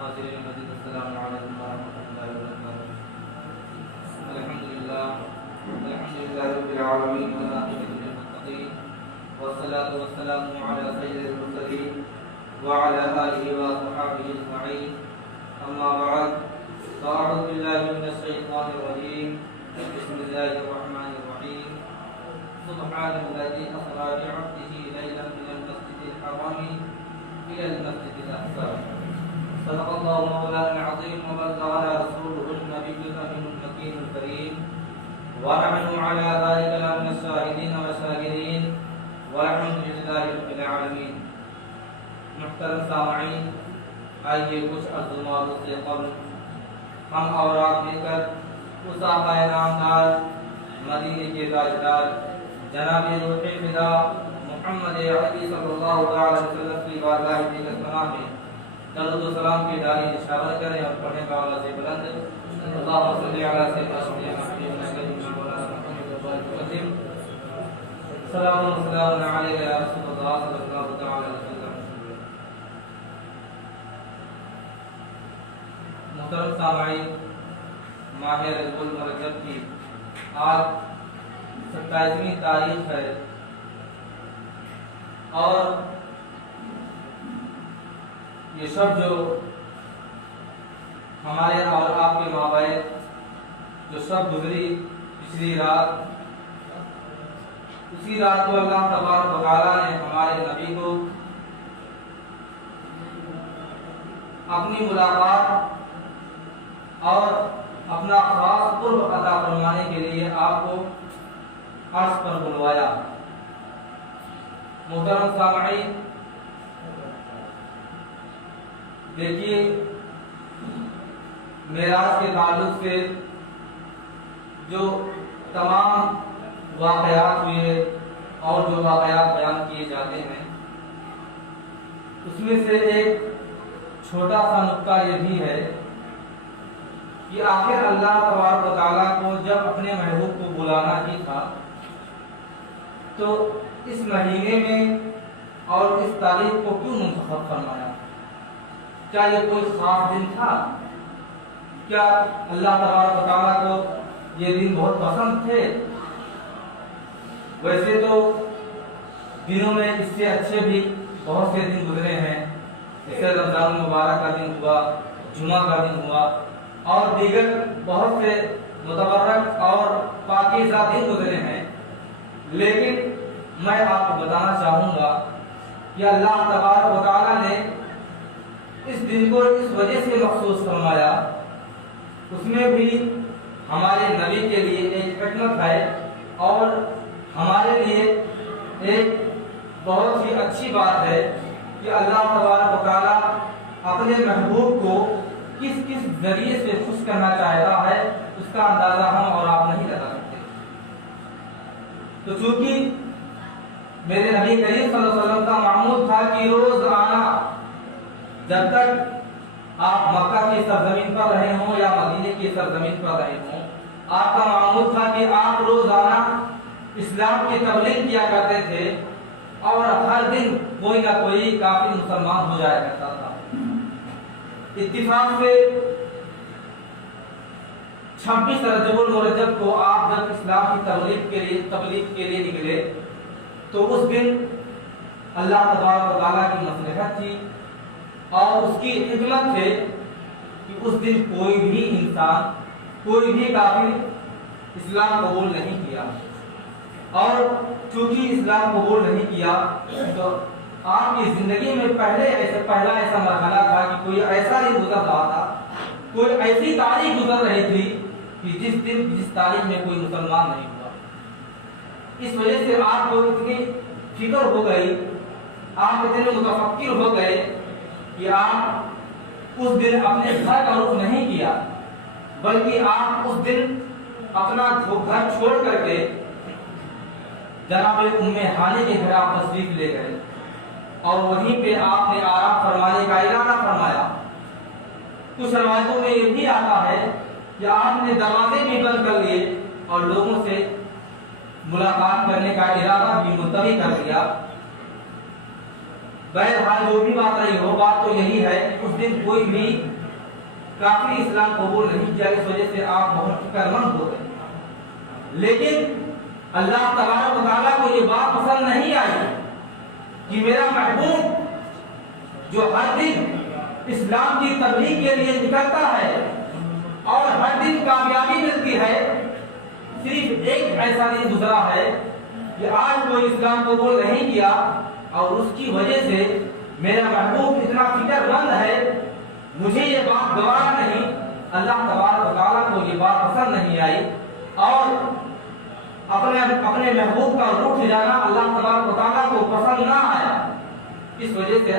حاضرین مجید السلام علیکم ورحمۃ اللہ وبرکاتہ۔ الحمدللہ رب العالمین والعاقبۃ للمتقین والصلاۃ والسلام علی سید المرسلین وعلی آلہ وصحبہ اجمعین، اما بعد فاعوذ باللہ من الشیطان الرجیم، بسم اللہ الرحمن الرحیم۔ سبحان الذی اسری بعبدہ لیلا من المسجد الحرام إلى المسجد الأقصى، صدق الله مولانا العظيم وبلغنا رسوله النبي الأمين المكين الكريم، ونحن على ذلك لمن الشاهدين والشاكرين، والحمد لله رب العالمين۔ محترم سامعین، آئیے کچھ عزومات سے قبل ہم اور آپ مل کر اس آقا نامدار مدینے کے تاجدار جناب روح فدا محمد عربی صلی اللہ علیہ وسلم کی بارگاہ میں درود و سلام کی ڈالی نشاور کریں اور پڑھنے کا آواز بلند اللہم صلی علی سیدنا محمد سلام و سلام علیہ یا رسول اللہ صلی اللہ علیہ وسلم۔ محترم سامعین، ماہ رجب المرجب کی آج 27ویں تاریخ ہے، اور یہ سب جو ہمارے اور آپ کے مابین جو سب گزری پچھلی رات، اسی رات کو اللہ تبارک و تعالیٰ نے ہمارے نبی کو اپنی ملاقات اور اپنا خاص قرب عطا فرمانے کے لیے آپ کو عرش پر بلوایا۔ محترم سامعین، دیکھیے معراج کے تعلق سے جو تمام واقعات ہوئے اور جو واقعات بیان کیے جاتے ہیں، اس میں سے ایک چھوٹا سا نکتہ یہ بھی ہے کہ آخر اللہ تبارک و تعالیٰ کو جب اپنے محبوب کو بلانا ہی تھا تو اس مہینے میں اور اس تاریخ کو کیوں منتخب فرمایا؟ کیا یہ کوئی خاص دن تھا؟ کیا اللہ تبارک و تعالیٰ کو یہ دن بہت پسند تھے؟ ویسے تو دنوں میں اس سے اچھے بھی بہت سے دن گزرے ہیں، جیسے رمضان مبارک کا دن ہوا، جمعہ کا دن ہوا، اور دیگر بہت سے متبرک اور پاکیزہ دن گزرے ہیں، لیکن میں آپ کو بتانا چاہوں گا کہ اللہ تبارک و تعالیٰ نے اس دن کو اس وجہ سے مخصوص فرمایا، اس میں بھی ہمارے نبی کے لیے ایک حکمت ہے اور ہمارے لیے ایک بہت ہی اچھی بات ہے کہ اللہ تبارک و تعالیٰ اپنے محبوب کو کس کس ذریعے سے خوش کرنا چاہتا ہے، اس کا اندازہ ہم اور آپ نہیں لگا سکتے۔ تو چونکہ میرے نبی کریم صلی اللہ علیہ وسلم کا معمول تھا کہ روز آنا، جب تک آپ مکہ کی سرزمین پر رہے ہوں یا مدینے کی سرزمین پر رہے ہوں، آپ کا معمول تھا کہ آپ روزانہ اسلام کی تبلیغ کیا کرتے تھے، اور ہر دن کوئی نہ کوئی کافر مسلمان ہو جایا کرتا تھا۔ اتفاق سے 26 رجب المرجب کو آپ جب اسلام کی تبلیغ کے لیے نکلے تو اس دن اللہ تبارک و تعالیٰ کی مصلحت تھی اور اس کی حکمت ہے کہ اس دن کوئی بھی انسان، کوئی بھی کافر اسلام قبول نہیں کیا، اور چونکہ اسلام قبول نہیں کیا تو آپ کی زندگی میں پہلا ایسا مرحلہ تھا کہ کوئی ایسا دن گزر رہا تھا، کوئی ایسی تاریخ گزر رہی تھی کہ جس تاریخ میں کوئی مسلمان نہیں ہوا۔ اس وجہ سے آپ کو اتنی فکر ہو گئی، آپ اتنے متفکر ہو گئے کہ آپ اس دن اپنے گھر کا رخ نہیں کیا، بلکہ آپ اس دن اپنا گھر چھوڑ کر کے جناب ام ہانی کے گھر آپ تشریف لے گئے، اور وہیں پہ آپ نے آرام فرمانے کا ارادہ فرمایا۔ کچھ روایتوں میں یہ بھی آتا ہے کہ آپ نے دروازے بھی بند کر لیے اور لوگوں سے ملاقات کرنے کا ارادہ بھی ملتوی کر دیا۔ बहरहाल जो भी बात रही हो, बात तो यही है कि उस दिन कोई भी काफिर इस्लाम कबूल नहीं किया, इस वजह से आप बहुत फिक्रमंद हो गए। लेकिन अल्लाह तबारक व तआला को ये बात पसंद नहीं आई कि मेरा महबूब जो हर दिन इस्लाम की तबलीग के लिए निकलता है और हर दिन कामयाबी मिलती है, सिर्फ एक ऐसा दिन गुजरा है कि आज कोई इस्लाम कबूल नहीं किया और उसकी वजह से मेरा महबूब इतना फिक्रमंद है, मुझे ये बात गवारा नहीं, अल्लाह तबारक व तआला को ये बात पसंद नहीं आई और अपने महबूब का रूठ ले जाना अल्लाह तबारक व तआला को पसंद ना आया। इस वजह से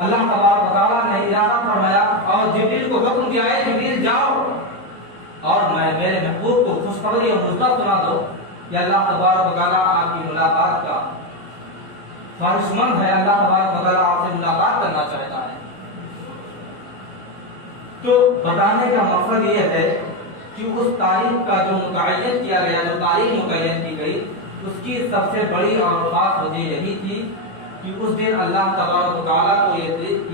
अल्लाह तबारक व तआला ने इरादा फरमाया और जिब्रील को हुक्म दिया है, जिब्रील जाओ और मेरे महबूब को खुशखबरी और मुद्दा सुना दो कि अल्लाह तबारक व तआला आपकी मुलाकात का ख्वाहिशमंद है, अल्लाह तबारक व तआला आपसे मुलाकात करना चाहता है। तो बताने का मकसद ये है कि उस तारीख का जो मुतय्यन किया गया, जो तारीख मुतय्यन की गई, उसकी सबसे बड़ी और खास वजह यही थी कि उस दिन अल्लाह तबारक व तआला को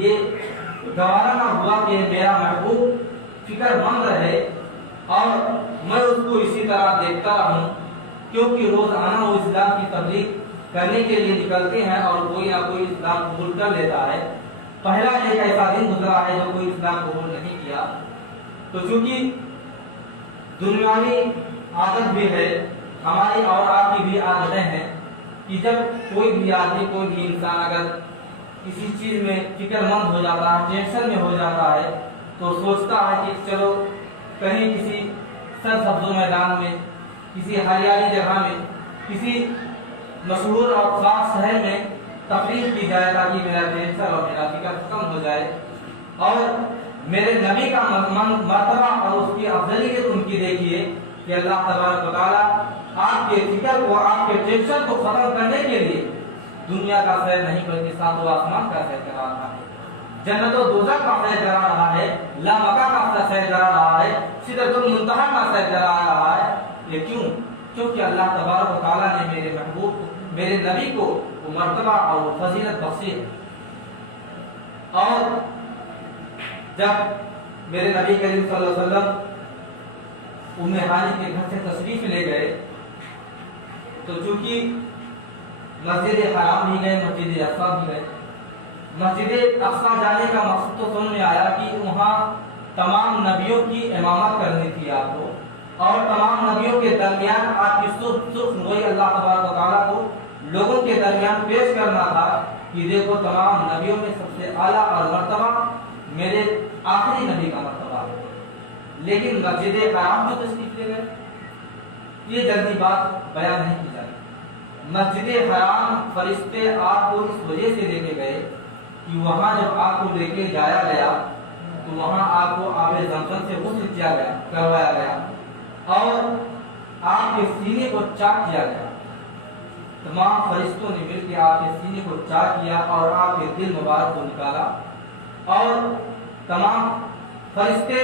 ये गवारा ना हुआ कि मेरा महबूब फिक्रमंद रहे और मैं उसको इसी तरह देखता रहूं, क्योंकि रोजाना वो इस्लाम की तबलीग करने के लिए निकलते हैं और कोई ना कोई इस्लाम कबूल कर लेता है। पहला एक ऐसा दिन गुजरा है जो कोई इस्लाम कबूल नहीं किया। तो चूंकि दुनियावी आदत भी है, हमारी और आपकी भी आदतें हैं कि जब कोई भी आदमी, कोई भी इंसान अगर किसी चीज में फिक्रमंद हो जाता है, टेंशन में हो जाता है, तो सोचता है कि चलो कहीं किसी सरसब्ज मैदान में, किसी हरियाली जगह में, किसी मशहूर और खास शहर में तकरीर की जाए ताकि मेरा टेंशन और मेरा फिक्र खत्म हो जाए और मेरे नबी का मर्तबा और उसकी अफजलियत उनकी देखिए कि अल्लाह तबारक व तआला आपके फिक्र को, आपके टेंशन को खत्म करने के लिए दुनिया का सैर नहीं बल्कि सातों आसमान का सैर करा रहा है, जन्नत और दोज़ख का सैर करा रहा है, ला मका का सैर करा रहा है, सिदरतुल मुंतहा का सैर करा रहा है। ये क्यों? क्योंकि अल्लाह तबारक व तआला ने मेरे महबूब को, मेरे नबी को वो मर्तबा और वो फजीलत बख्शी है। और जब मेरे नबी करीम सल्लल्लाहु अलैहि वसल्लम उम्मे हानी के घर से तशरीफ ले गए, तो चूंकि मस्जिद हराम भी गए, मस्जिद अक्सा भी गए। मस्जिद अक्सा जाने का मकसद तो समझ में आया कि वहाँ तमाम नबियों की इमामत करनी थी आपको और तमाम नबियों के दरमियान आपकी सुर्ख अल्लाह तबारक व तआला को लोगों के दरमियान पेश करना था कि देखो तमाम नबियों में सबसे आला और मर्तबा मेरे आखिरी नबी का मर्तबा है। लेकिन मस्जिद हराम जो तशरीफ ले गए, ये जल्दी बात बयान नहीं की जाती। मस्जिद हराम फरिश्ते आपको इस वजह से लेके गए कि वहाँ जब आपको लेके जाया गया तो वहाँ आपको आबे ज़मज़म से गुस्ल किया गया, करवाया गया और आपके सीने को चाक किया गया। तमाम फरिश्तों ने मिलकर आपके सीने को चाक किया और आपके दिल मुबारक को निकाला और तमाम फरिश्ते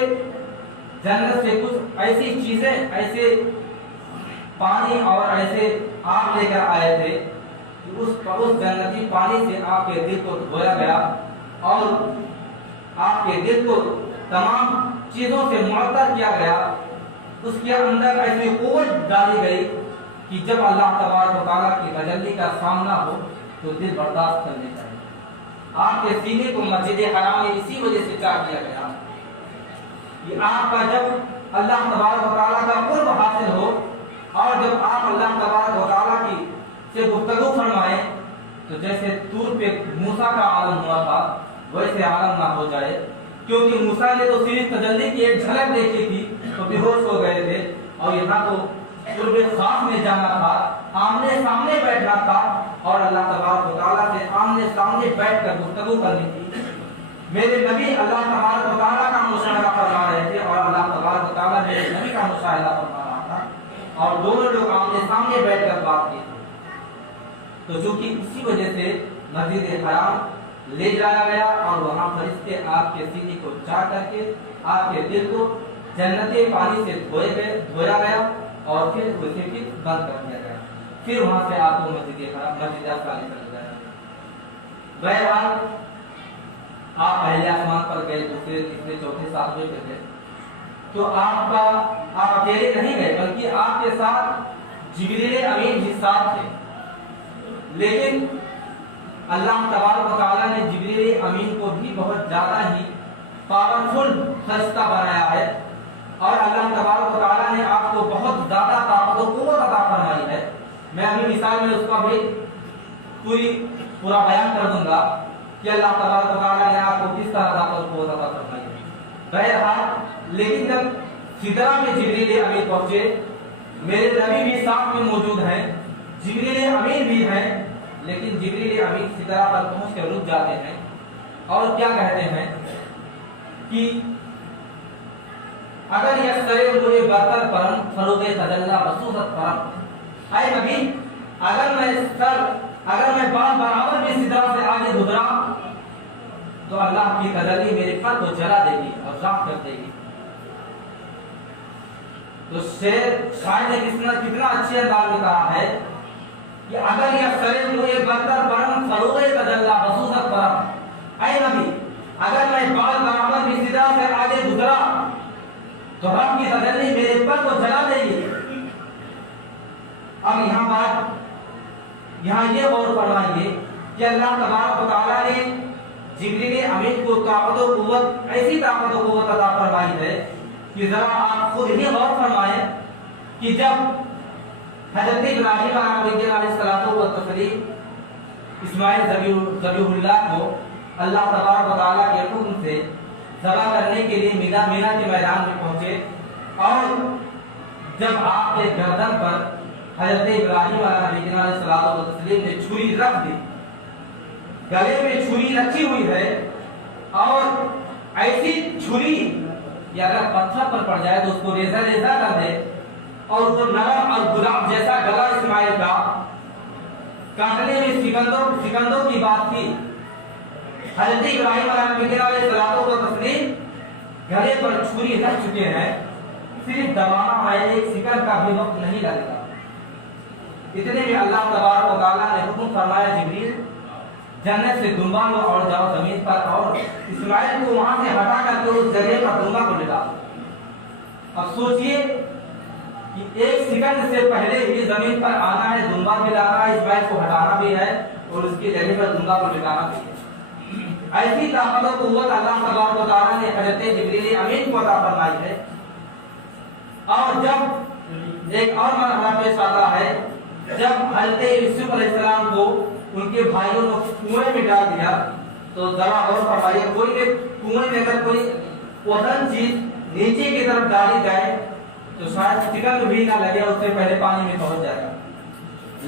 जन्नत से कुछ ऐसी चीजें, ऐसे पानी और ऐसे आग लेकर आए थे कि उस जन्नती पानी से आपके दिल को धोया गया और आपके दिल को तमाम चीजों से मुअत्तल किया गया। उसके अंदर ऐसी कुव्वत डाली गई कि जब अल्लाह तबारक व तआला की तजल्ली का सामना हो तो दिल बर्दाश्त कर लेता है। आपके सीने को मस्जिद हराम में इसी वजह से चाक किया गया कि आपका जब अल्लाह तबारक व तआला का कुर्ब हासिल हो और जब आप अल्लाह तबारक व तआला की से गुफ्तगू फरमाए तो जैसे तूर पे मूसा का आलम हुआ था वैसे आलम ना हो जाए, क्योंकि मूसा ने तो सिर्फ तजल्ली की एक झलक देखी थी तो बेहोश हो गए थे और यहाँ तो कुर्बे खास में जाना था, आमने सामने बैठना था और अल्लाह तबारक व तआला से आमने सामने बैठकर गुफ्तगू करनी थी। मेरे नबी अल्लाह तबारक व तआला का मुशाहिदा फरमा रहे थे और अल्लाह तबारक व तआला मेरे नबी का मुशाहिदा फरमा रहा था और दोनों लोग आमने सामने बैठकर बात की थी। तो जो कि इसी वजह से मस्जिद हराम ले जाया गया और वहाँ फरिश्ते आपके सीने को चाक करके आपके दिल को जन्नती पानी से धोया गया और फिर उसे फिर बंद कर दिया गया। फिर वहाँ से आपको मस्जिद अक्सा ले चला गया। बहरहाल आप पहले आसमान पर गए, दूसरे, तीसरे, चौथे, सातवें पे गए, तो आप अकेले नहीं गए, बल्कि आपके साथ जिब्रील अमीन भी साथ थे। लेकिन अल्लाह तबारक व तआला ने जिब्रील अमीन को भी बहुत ज्यादा ही पावरफुल फरिश्ता बनाया है, और अल्लाह तबारक व तआला ने आपको बहुत ज्यादा ताकत और कुव्वत अता फरमाई है। मैं अभी मिसाल में उसका भी पूरा बयान कर दूंगा कि अल्लाह तबारक व तआला ने आपको किस तरह ताकत और कुव्वत अता फरमाई है। बहरहाल लेकिन जब सिदरा में जिब्रील अमीन पहुंचे, मेरे नबी भी साथ में मौजूद हैं, जिब्रील अमीन भी हैं, लेकिन जिब्रील अमीन सिदरा पर पहुंच कर रुक जाते हैं और क्या कहते हैं कि अगर यह सरे मुझे बरतर परम फरोगे तजल्ला बसूसत परम, ऐ नबी अगर मैं बार बराबर भी सिदरा से आगे गुजरा तो अल्लाह की तजल्ली मेरे पर को जला देगी और राख कर देगी। तो शायद ने कितना अच्छे अंदाज में कहा है कि अगर यह सरे मुझे बरतर परम फरोगे तजल्ला बसूसत परम, ऐ नबी अगर मैं बार बराबर भी सिदरा से आगे गुजरा तो रब की तजल्ली मेरे पर को जला देगी। अब यहाँ ये गौर फरमाइए कि अल्लाह तबारक व तआला ने जिब्रील अमीन को ताकत और कुव्वत, ऐसी ताकत और कुव्वत अता फरमाई है कि जरा आप खुद ही गौर फरमाएं कि जब हजरत इब्राहीम अलैहिस्सलातु व तस्लीम इस्माइल ज़बीहुल्लाह को अल्लाह तबारक व तआला के हुक्म से ज़बह करने के लिए मीना के मैदान में पहुंचे, और जब आपके गर्दन पर हजरत इब्राहीम अलैहिस्सलातु व तस्लीम ने छुरी रख दी, गले में छुरी रखी हुई है, और ऐसी छुरी कि अगर पत्थर पर पड़ जाए तो उसको रेजा रेजा कर दे, और वो नरम और गुलाब जैसा गला इस्माइल का, काटने में सिकंदों की बात थी। हजरत इब्राहीम अलैहिस्सलातु व तस्लीम गले पर छुरी रख चुके हैं, सिर्फ दबाना है, एक सेकंड का भी वक्त नहीं लगेगा। इतने में अल्लाह तबारक व तआला ने हुक्म फरमाया, जिब्रील जन्नत से दुम्बा लो और जाओ जमीन पर, और इस्माइल को वहां से हटा करके उस जगह पर दुम्बा को लगा। अब सोचिए कि एक सेकंड से पहले ही जमीन पर आना है, दुम्बा भी लाना है, इस्माइल को हटाना भी है, और उसकी जगह पर दुम्बा को लगाना भी है। ऐसी ताकत और कुव्वत अल्लाह तबारक व तआला ने हजरत जिब्रील अमीन को अता फरमाई है। और जब एक और मरहला पेश आता है, जब हजरत यूसुफ अलैहिस्सलाम को उनके भाइयों ने कुएं में डाल दिया, तो जरा और फरमाइए, कोई भी कुएं में अगर कोई वजन चीज नीचे की तरफ डाली जाए तो शायद चिकन भी ना लगे, उससे पहले पानी में पहुंच जाएगा।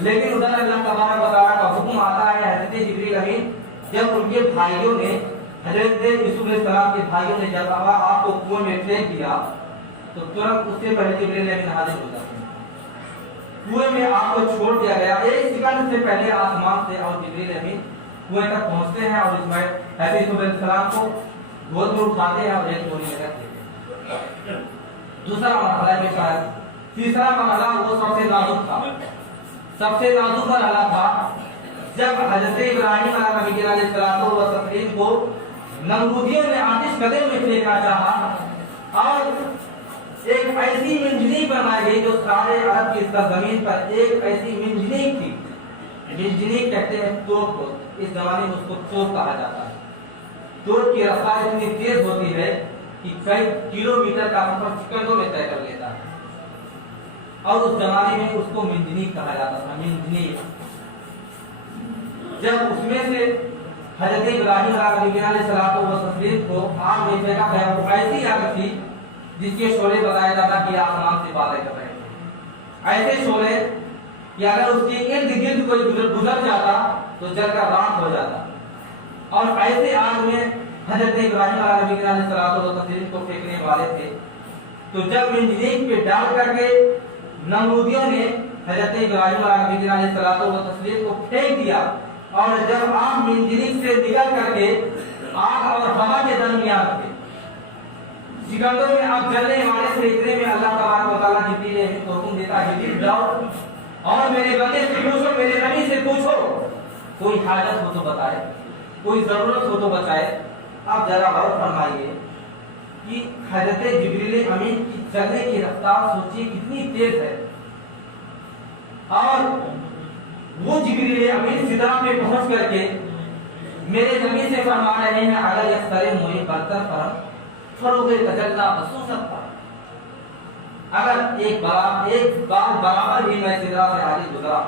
लेकिन उधर अल्लाह तबारक व तआला का हुक्म आता है, हजरत जिब्रील अमीन जब उनके भाइयों ने, हजरत यूसुफ अलैहिस्सलाम के भाइयों ने जब आपको कुएं में फेंक दिया, तो तुरंत उससे पहले जिब्रील अमीन हाजिर हो जाते हैं। कुएं में आपको छोड़ दिया गया, एक सेकंड से पहले आसमान से और जिब्रील अमीन कुएं तक पहुंचते हैं, और इस्माइल हजरत यूसुफ अलैहिस्सलाम को गोद में उठाते हैं और एक बोरी में रख देते हैं। दूसरा मरहला के साथ तीसरा मरहला वो सबसे नाजुक था, सबसे नाजुक मरहला था जब हजरत इब्राहीम अलैहिस्सलातु व तस्लीम को नमरूदियों ने आतिश कदे में फेंकना चाहा, और एक ऐसी मिंजनी बनाई गई जो सारे अरब की सरजमीन पर एक ऐसी मिंजनी थी। मिंजनी कहते हैं तोप को, इस जमाने में उसको तोप कहा जाता है। तोप की रफ्तार इतनी तेज होती है कि कई किलोमीटर का सफर सेकंडों में तय कर लेता है, और उस जमाने में उसको मिंजनी कहा जाता था। मिंजनी जब उसमें से हजरत इब्राहीम अलैहिस्सलातु व तस्लीम को आग में फेंका गया, वो ऐसी आग थी जिसके शोले बताया जाता कि आसमान से बातें कर रहे थे। ऐसे शोले कि अगर उसके इर्द गिर्द कोई गुजर जाता तो जलकर राख हो जाता, और ऐसे आग में हजरत इब्राहीम अलैहिस्सलातु व तस्लीम को फेंकने वाले थे। तो जब मिंजनीक पे डाल करके नमरूदियों ने हजरत इब्राहीम अलैहिस्सलातु व तस्लीम को फेंक दिया, और जब आग मिंजनीक से निकल करके आग और हवा के दरमियान थे, सिकंदों में आग जलने वाले से, इतने में अल्लाह तबारक व तआला जिब्रील को हुक्म देता है, जिब्रील जाओ और मेरे बंदे से पूछो, मेरे नबी से पूछो, कोई हाजत हो तो बताए। کوئی ضرورت ہو تو بچائے. آپ ذرا غور فرمائیے کہ حضرت جبریل امین کی چلنے کی رفتار سوچیے کتنی تیز ہے، اور وہ جبریل امین سدرا پہ پہنچ کر کے میرے نبی سے فرما رہے ہیں اگر یسر موئی برتر فرم فروغ تجلا بسوست پر. اگر ایک بار برابر بھی میں سدرا سے آگے گزرا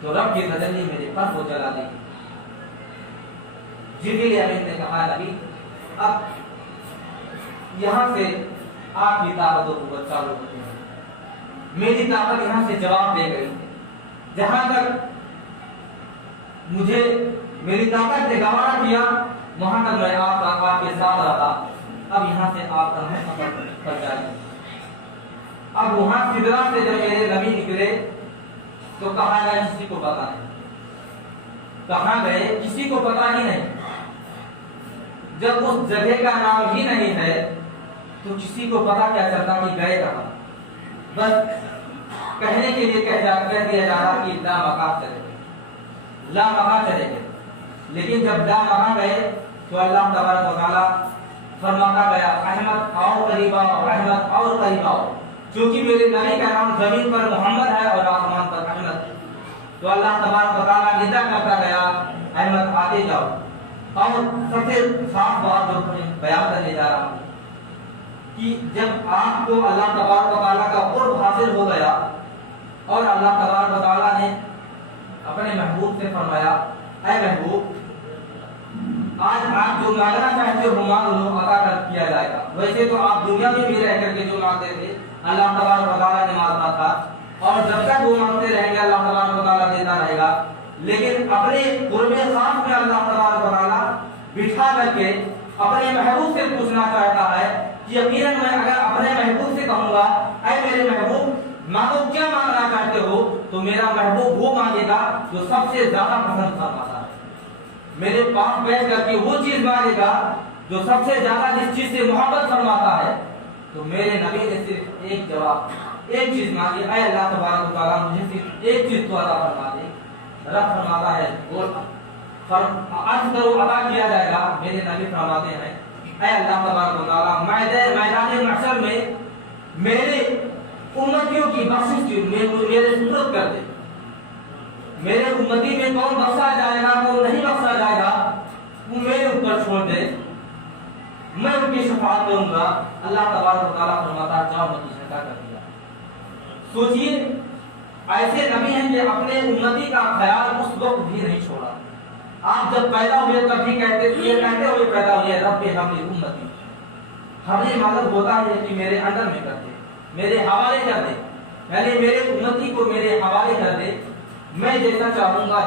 تو رب کی تجلی میرے پر کو جلا دے گی. جبریل امین نے کہا نبی اب یہاں سے آپ کی طاقت و قوت چالو ہوتی ہے. میری طاقت یہاں سے جواب دے گئی. جہاں تک مجھے میری طاقت نے گوارا کیا وہاں تک میں آپ کے ساتھ رہا. اب یہاں سے آپ کا سفر کر جائیں. اب وہاں سدرا سے جب میرے نبی نکلے تو کہاں گئے کسی کو پتا نہیں. کہاں گئے کسی کو پتا ہی نہیں. جب اس جگہ کا نام ہی نہیں ہے تو کسی کو پتا کیا چلتا کہ گئے کہاں. بس کہنے کے لیے کہہ دیا جا رہا کہ لا مقام چلے گئے، لا مقام چلے گئے. لیکن جب لا مقام گئے تو اللہ تبارک و تعالیٰ فرماتا گیا احمد اور قریب آؤ، احمد اور قریب آؤ. چونکہ میرے نبی کا نام زمین پر محمد ہے اور آسمان پر احمد، تو اللہ تبارک و تعالیٰ ندا کرتا گیا احمد آتے جاؤ. اور سب سے صاف بات جو بیان کرنے جا رہا ہوں کہ جب آپ کو اللہ تبارک و تعالیٰ کا قرب حاصل ہو گیا اور اللہ تبارک و تعالیٰ نے اپنے محبوب سے فرمایا اے محبوب آج آپ جو مانگنا چاہتے ہو مانگ لو، عطا کر کیا جائے گا. ویسے تو آپ دنیا میں بھی رہ کر کے جو مانگتے تھے اللہ تبارک و تعالیٰ نے مانگنا تھا، اور جب تک وہ مانگتے رہیں گے اللہ تبارک و تعالیٰ دیتا رہے گا. لیکن اپنے قرب خاص میں اللہ تبارک و تعالیٰ بٹھا کر کے اپنے محبوب سے پوچھنا چاہتا ہے کہ یقیناً میں اگر اپنے محبوب سے کہوں گا اے میرے محبوب مانگو کیا مانگنا چاہتے ہو، تو میرا محبوب وہ مانگے گا جو سب سے زیادہ پسند فرماتا ہے. میرے پاس بیٹھ کر کے وہ چیز مانگے گا جو سب سے زیادہ جس چیز سے محبت فرماتا ہے. تو میرے نبی نے صرف ایک جواب ایک چیز مانگی اے اللہ تبارک و تعالیٰ مجھے صرف ایک چیز تو عطا فرما دے. رب فرماتا ہے عرض کرو عطا کیا جائے گا. میرے نبی فرماتے ہیں اے اللہ تبارک و تعالیٰ میدان محشر میں میرے امتیوں کی بخشش میرے سپرد کر دے. میرے امتی میں کون بخشا جائے گا کون نہیں بخشا جائے گا وہ میرے اوپر چھوڑ دے، میں ان کی شفاعت کروں گا. اللہ تبارک و تعالیٰ فرماتا ہے جاؤ مجھے عطا کر دیا. سوچئے ایسے نبی ہیں کہ اپنے امتی کا خیال اس وقت بھی نہیں چھوڑا. آپ جب پیدا ہوئے تب بھی کہتے ہوئے پیدا ہوئے رب ہمیں امتی. ہمیں معلوم ہوتا ہے کہ میرے انڈر میں کر دے، میرے حوالے کر دے، یعنی میرے امتی کو میرے حوالے کر دے. میں جیسا چاہوں گا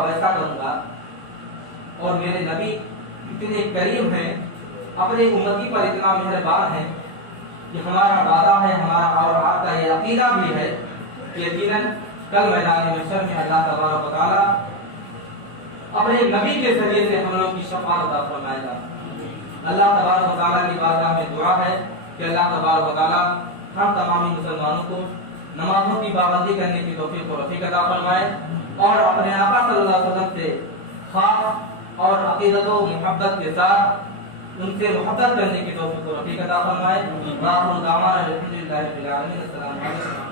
ویسا کروں گا. اور میرے نبی اتنے کریم ہیں، اپنے امتی پر اتنا مہربان ہے کہ ہمارا وعدہ ہے، ہمارا اور آپ کا یہ عقیدہ بھی ہے کہ یقیناً کل میدان محشر میں اللہ تبارک و تعالیٰ اپنے نبی کے ذریعے سے ہم لوگ کی شفاعت عطا فرمائے گا. اللہ تبارک و تعالیٰ کی بارگاہ میں دعا ہے کہ اللہ تبارک و تعالیٰ ہم تمامی مسلمانوں کو نمازوں کی پابندی کرنے کی توفیق و رفیق عطا فرمائے، اور اپنے آقا صلی اللہ علیہ وسلم سے خاص اور عقیدت و محبت کے ساتھ ان سے محبت کرنے کی توفیق و رفیق عطا فرمائے. الحمد للہ رب العالمین. السلام علیکم.